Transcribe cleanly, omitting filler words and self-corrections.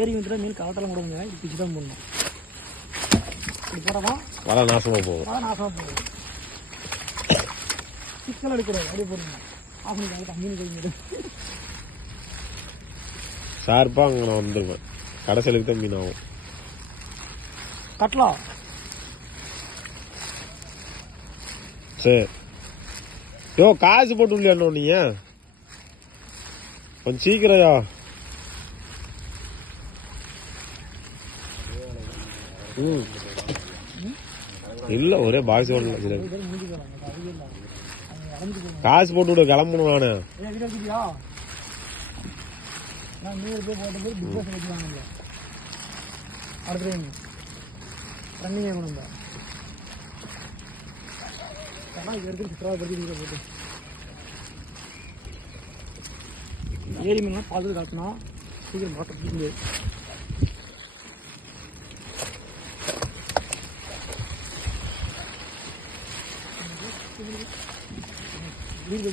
ஏரி வந்துட்டா மீன் கரெக்டாக கூட முடியாது, இது பிச்சு தான் போடணும். இப்படி போடலாம், வலை நாசமாக போகும். வலை நாசமாக போகும். சிக்கல் எடுக்கூடாது, அப்படியே போடணும். ஆஃப் மீன் கழிஞ்சது ஷார்ப்பாக அங்கே நான் வந்துடுவேன். கடைசிலுக்கு தான் மீன் ஆகும். கட்டலாம். சரி யோ, காசு போட்டு இல்லையா நீங்க? கொஞ்சம் சீக்கிரயா. இல்ல ஒரே பாக்ஸ் ஓடல. காசு போட்டு விட, கிளம்பணும் நானு. ஏரி மீன் பார்த்து காட்டினா சீக்கிரம் மாட்ட. வீடு